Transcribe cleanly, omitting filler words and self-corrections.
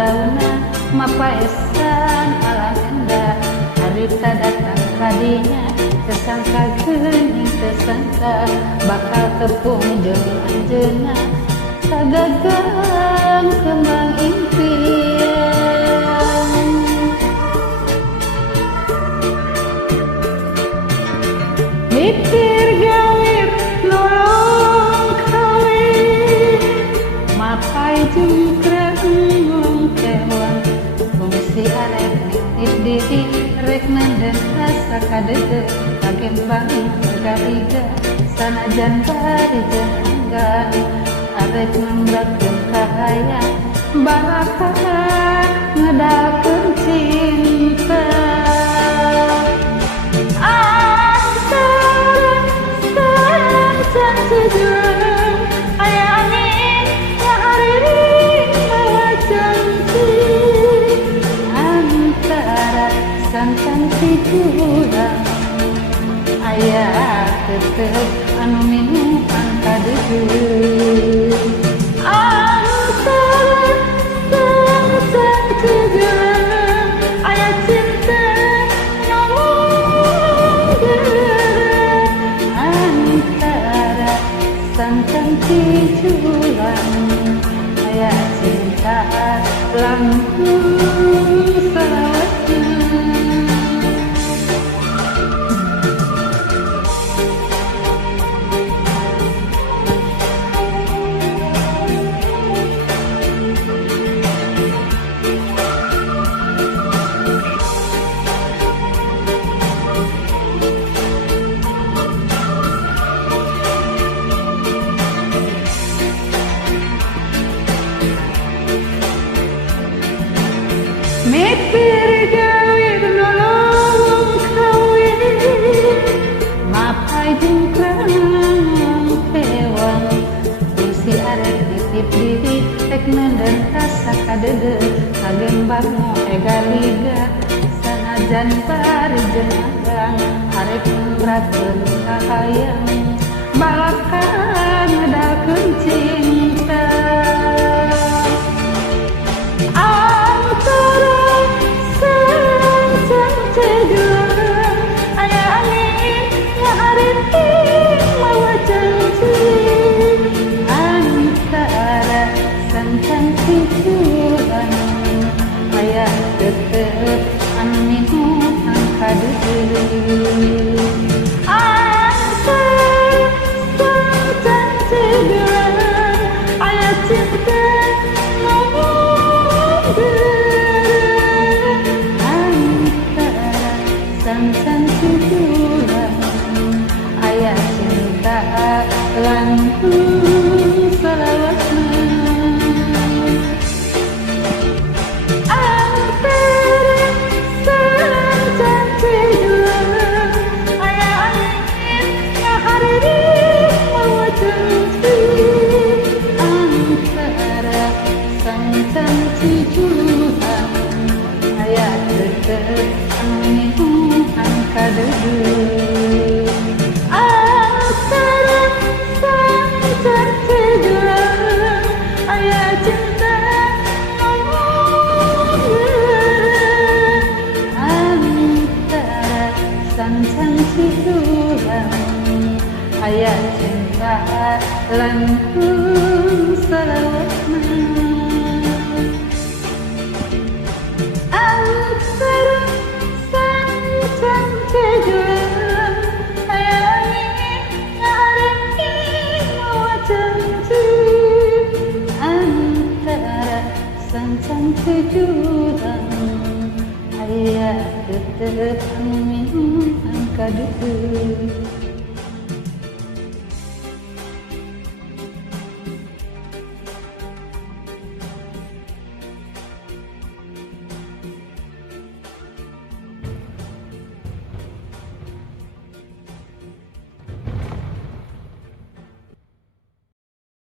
dauna mapaesan alam endah harita datang kadinya tersangka geuning tersangka bakal tepung jeung anjeunna sagagang kembang impian mikir gawir nolong kawin mapai jungkrang kewan fungsi arek nitip diri rek nanden rasa kadede kagembang galiga sanajan bari jeung enggan arek nembrakkeun kahayang bakal ngedakeun cinta santan tikulang aya tetep anu minum angka deui antara santan tikulang aya cinta namun gerang antara santan tikulang aya cinta langsung salawatna mikir gawir nolong kawin mapai jungkrang kewan fungsi arek nitip diri rek nenden rasa kadede kagembang moe galiga sanajan bari jeung enggan arek nembrakkeun kahayang bakal ngedakeun cinta tetep anu minum angka deui antara santan tikulang aya cinta namun gerang antara santan tikulang aya cinta langgeng salawatna santan tikulang aya tetep anu minum angka deui antara santan tikulang aya cinta namun gerang antara santan tikulang aya cinta langgeng salawatna antara santan tikulang aya angin ngareki mawa janji antara santan tikulang aya tetep anu minum angka deui